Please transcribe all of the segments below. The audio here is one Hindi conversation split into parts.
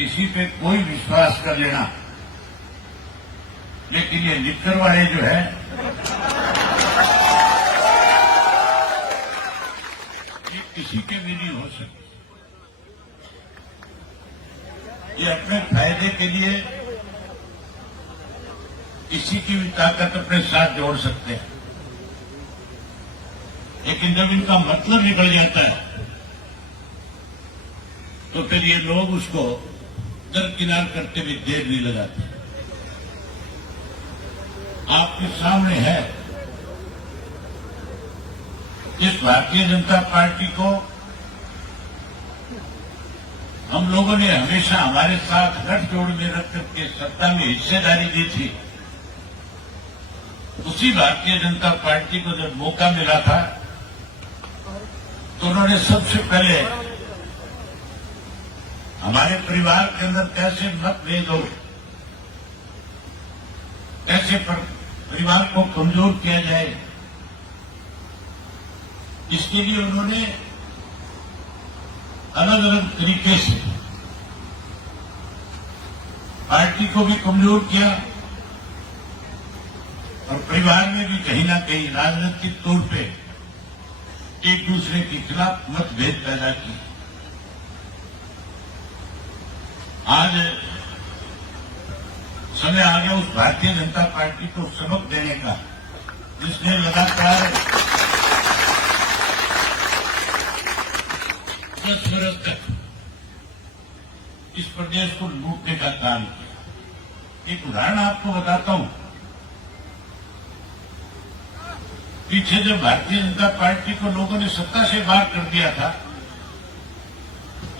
किसी पे कोई विश्वास कर लेना, लेकिन ये लिखकर वाले जो है ये किसी के भी नहीं हो सकते। ये अपने फायदे के लिए किसी की भी ताकत अपने साथ जोड़ सकते हैं, लेकिन जब इनका मतलब निकल जाता है तो फिर ये लोग उसको दरकिनार करते भी देर नहीं लगाते। आपके सामने है इस भारतीय जनता पार्टी को हम लोगों ने हमेशा हमारे साथ गठजोड़ में रख करके सत्ता में हिस्सेदारी दी थी। उसी भारतीय जनता पार्टी को जब मौका मिला था तो उन्होंने सबसे पहले हमारे परिवार के अंदर कैसे मतभेद हो, कैसे परिवार को कमजोर किया जाए, इसके लिए उन्होंने अलग अलग तरीके से पार्टी को भी कमजोर किया और परिवार में भी कहीं ना कहीं राजनीतिक तौर पे एक दूसरे के खिलाफ मतभेद पैदा किए। आज समय आ गया उस भारतीय जनता पार्टी को सबक देने का, जिसने लगातार 10 वर्ष तक इस प्रदेश को लूटने का काम किया। एक उदाहरण आपको बताता हूं। पीछे जब भारतीय जनता पार्टी को लोगों ने सत्ता से बाहर कर दिया था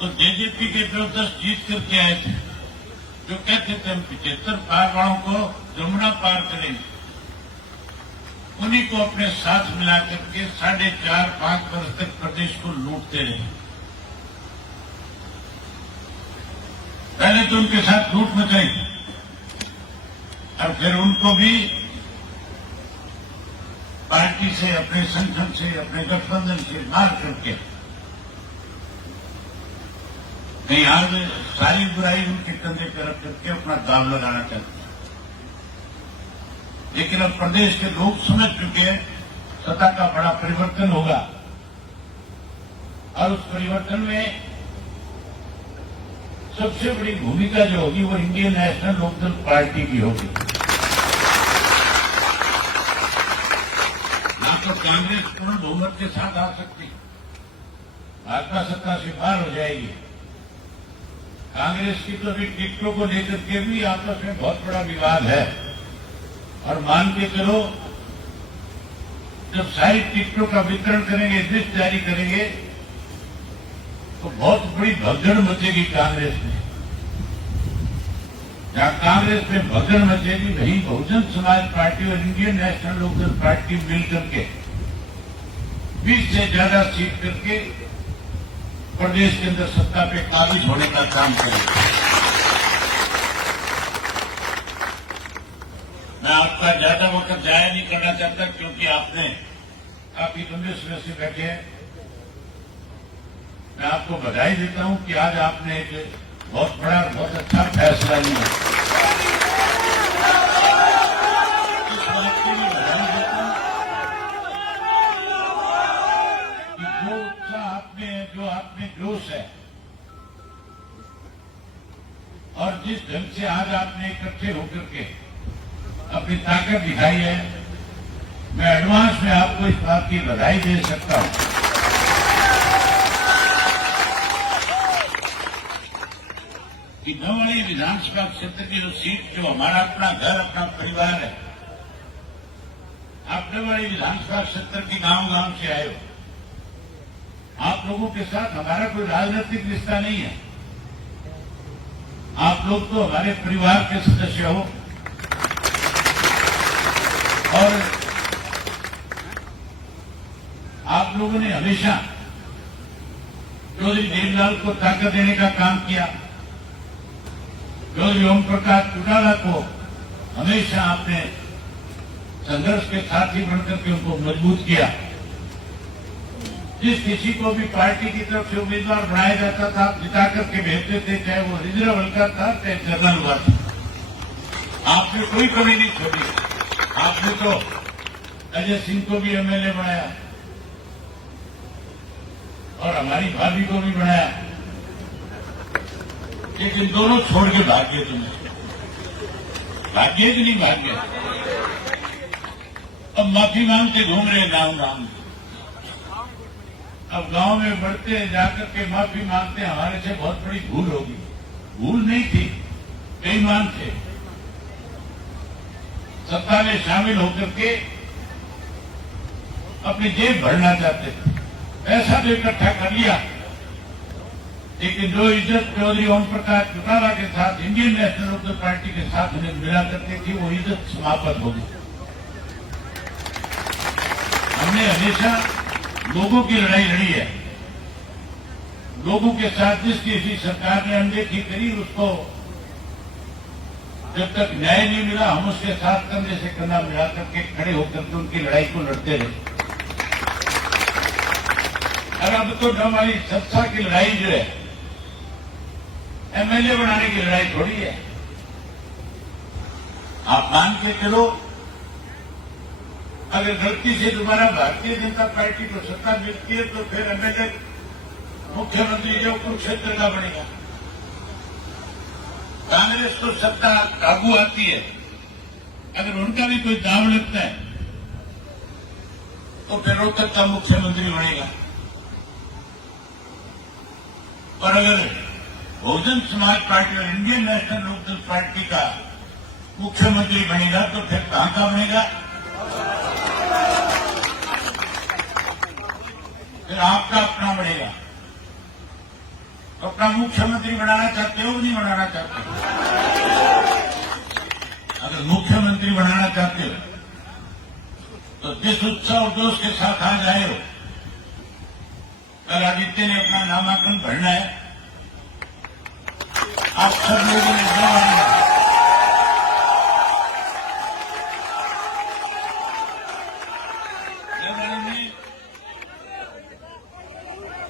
तो जेजेपी के जबरदस्त जीत करके आए थे, जो कहते थे हम 75 पार वालों को जमुना पार करेंगे। उन्हीं को अपने साथ मिला करके 4.5-5 वर्ष तक प्रदेश को लूटते रहे। पहले तो उनके साथ लूट मचाई और फिर उनको भी पार्टी से, अपने संगठन से, अपने गठबंधन से मार करके कहीं आज सारी बुराई उनके कंधे पर रख करके अपना दाव लगाना चाहते हैं। लेकिन अब प्रदेश के लोग समझ चुके हैं सत्ता का बड़ा परिवर्तन होगा और उस परिवर्तन में सबसे बड़ी भूमिका जो होगी वो इंडियन नेशनल लोकदल पार्टी की होगी। ना तो कांग्रेस पूर्ण बहुमत के साथ आ सकती, भाजपा सत्ता से बाहर हो जाएगी। कांग्रेस की तो अभी टिकटों को लेकर के भी आपस में बहुत बड़ा विवाद है और मान के चलो जब सारी टिकटों का वितरण करेंगे, लिस्ट जारी करेंगे तो बहुत बड़ी भगदड़ मचेगी कांग्रेस में। जहां कांग्रेस में भगदड़ मचेगी वहीं बहुजन समाज पार्टी और इंडियन नेशनल लोकदल पार्टी मिलकर के 20 से ज्यादा सीट करके प्रदेश के अंदर सत्ता पे काबिज होने का काम करेगा। मैं आपका ज्यादा वक्त जाया नहीं करना चाहता क्योंकि आपने काफी लंबे समय से बैठे हैं। मैं आपको बधाई देता हूं कि आज आपने एक बहुत बड़ा, बहुत अच्छा फैसला लिया। इस बात के लिए बधाई देता हूं कि जो उत्साह आपने, जो आपने जोश है और जिस ढंग से आज आपने इकट्ठे होकर के अपनी ताकत दिखाई है, मैं एडवांस में आपको इस बात की बधाई दे सकता हूं कि नवाड़ी विधानसभा क्षेत्र की जो सीट, जो हमारा अपना घर, अपना परिवार है, आप नवाड़ी विधानसभा क्षेत्र के गांव-गांव से आए हो। आप लोगों के साथ हमारा कोई राजनीतिक रिश्ता नहीं है। आप लोग तो हमारे परिवार के सदस्य हो और आप लोगों ने हमेशा चौधरी देवीलाल को ताकत देने का काम किया। चौधरी ओम प्रकाश चौटाला को हमेशा आपने संघर्ष के साथी बनकर के उनको मजबूत किया। जिस किसी को भी पार्टी की तरफ से उम्मीदवार बनाया जाता था, आप जिता करके भेजते थे, चाहे वो रिजर्व हल्का था, चाहे जनरल हुआ था। आपने कोई कमी नहीं छोड़ी। आपने तो अजय सिंह को भी एमएलए बनाया और हमारी भाभी को भी बनाया, लेकिन दोनों छोड़ के भाग गए। तुम्हें भाग्य कि नहीं भाग्य? अब माफी मांगते घूम रहे गांव गांव। अब गांव में बढ़ते जाकर के माफी मांगते, हमारे से बहुत बड़ी भूल होगी। भूल नहीं थी, बेईमान थे। सत्ता में शामिल होकर के अपनी जेब भरना चाहते थे, पैसा तो इकट्ठा कर लिया, लेकिन जो इज्जत चौधरी ओम प्रकाश चौटाला के साथ, इंडियन नेशनल लोकदल पार्टी के साथ उन्हें मिला करती थी, वो इज्जत समाप्त हो गई। हमने हमेशा लोगों की लड़ाई लड़ी है। लोगों के साथ जिस किसी सरकार ने अनदेखी करी, उसको जब तक न्याय नहीं मिला, हम उसके साथ कंधे से कंधा मिला करके खड़े होकर के उनकी लड़ाई को लड़ते रहे। और अब तो हमारी सत्ता की लड़ाई जो है, एमएलए बनाने की लड़ाई थोड़ी है। आप मान के चलो, अगर गलती से दोबारा भारतीय जनता पार्टी को सत्ता मिलती है तो फिर एमएलए मुख्यमंत्री जो कुरुक्षेत्र का बनेगा। कांग्रेस को सत्ता काबू आती है, अगर उनका भी कोई दाव लगता है तो फिर रोहतक का मुख्यमंत्री बनेगा। और अगर बहुजन समाज पार्टी और इंडियन नेशनल लोकदल पार्टी का मुख्यमंत्री बनेगा तो फिर कहां का बनेगा? फिर आपका अपना बनेगा। तो अपना मुख्यमंत्री बनाना चाहते हो कि नहीं बनाना चाहते हो? अगर मुख्यमंत्री बनाना चाहते हो तो जिस उत्साह और जोश के साथ आज आए हो, कल आदित्य ने अपना नामांकन भरना है। आप सब लोगों ने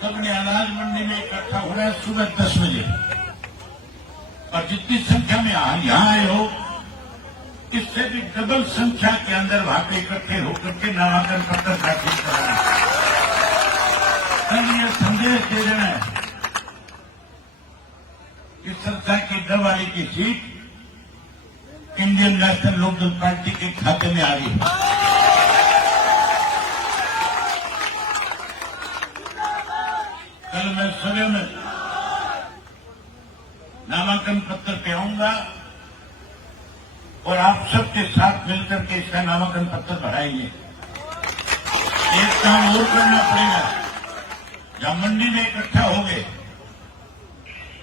सबने अनाज मंडी में इकट्ठा होना है सुबह 10 बजे, और जितनी संख्या में यहां आए हो, इससे भी डबल संख्या के अंदर वहां पे इकट्ठे होकर के नामांकन पत्र दाखिल कराना है। ये संदेश दे देना है कि सरकार की डबवाली की seat Indian National Lokdal party के खाते में आ गई। कल मैं सुबह में नामांकन पत्र पे आऊंगा और आप सबके साथ मिलकर के इसका नामांकन पत्र भराएंगे। एक काम और करना पड़ेगा, जब मंडी में इकट्ठा हो गए,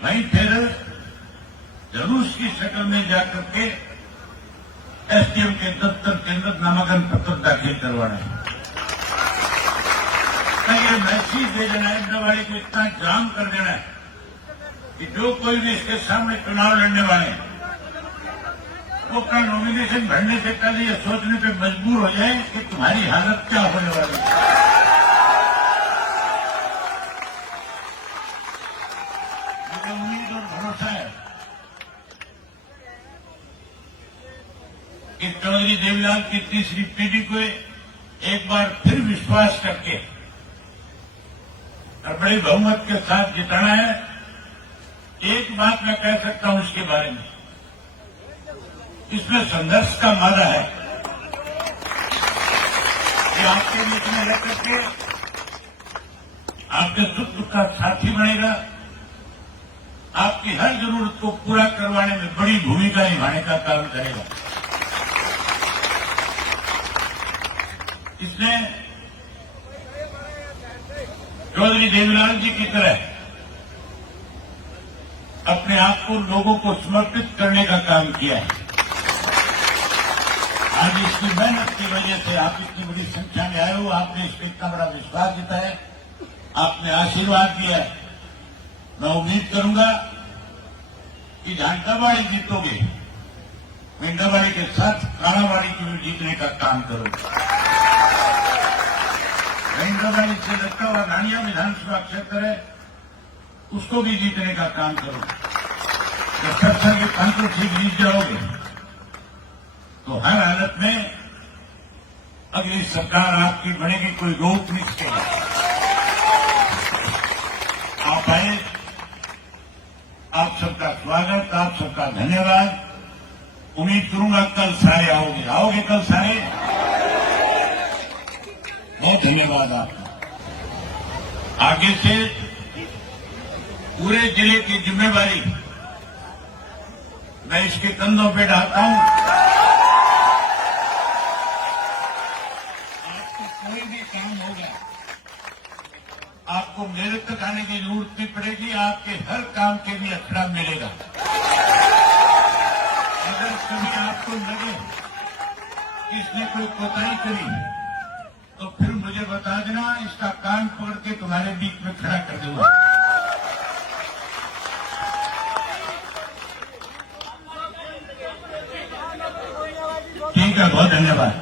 वहीं फिर जुलूस की शक्ल में जाकर के एसडीएम के दफ्तर के अंदर नामांकन पत्र दाखिल करवाना है। ये मैसेज दे देना है, डबवाली को इतना जाम कर देना है कि जो कोई भी इसके सामने चुनाव लड़ने वाले हैं, वो अपना नॉमिनेशन भरने से पहले ये सोचने पे मजबूर हो जाए कि तुम्हारी हालत क्या होने वाली है। मुझे उम्मीद और भरोसा है कि चौधरी देवीलाल की तीसरी पीढ़ी को एक बार फिर विश्वास करके और बड़े बहुमत के साथ जिताना है। एक बात मैं कह सकता हूं इसके बारे में, इसमें संघर्ष का मादा है कि आपके बीच में रह करके आपके सुख दुख का साथी बनेगा, आपकी हर जरूरत को पूरा करवाने में बड़ी भूमिका निभाने का काम करेगा। इसने चौधरी देवीलाल जी की तरह अपने आप को लोगों को समर्पित करने का काम किया है। आज इसकी मेहनत की वजह से आप इतनी बड़ी संख्या में आए हो, आपने इस पर इतना बड़ा विश्वास जताया, आपने आशीर्वाद दिया है। मैं उम्मीद करूंगा कि जहां डबवाली जीतोगे, मैं डबवाली के साथ कालावाड़ी की भी जीतने का काम करूंगा। रविंद्रभाई से लगता हुआ रानिया विधानसभा क्षेत्र है, उसको भी जीतने का काम करो। जब तक ये तंत्र ठीक जीत जाओगे तो हर हालत में अगली सरकार आपकी बनेगी, कोई रोक नहीं सकेगा। आप आए, आप सबका स्वागत, आप सबका धन्यवाद। उम्मीद करूंगा कल सारे आओगे कल सारे। बहुत धन्यवाद आपका। आगे से पूरे जिले की जिम्मेवारी मैं इसके कंधों पे डालता हूं। आपको कोई भी काम होगा, आपको मेरे तक आने की जरूरत नहीं पड़ेगी, आपके हर काम के लिए अखड़ा मिलेगा। अगर कभी आपको लगे कि इसने कोई कोताही करी तो फिर मुझे बता देना, इसका कान पकड़ के तुम्हारे बीच में खड़ा कर दूंगा। ठीक है, बहुत धन्यवाद।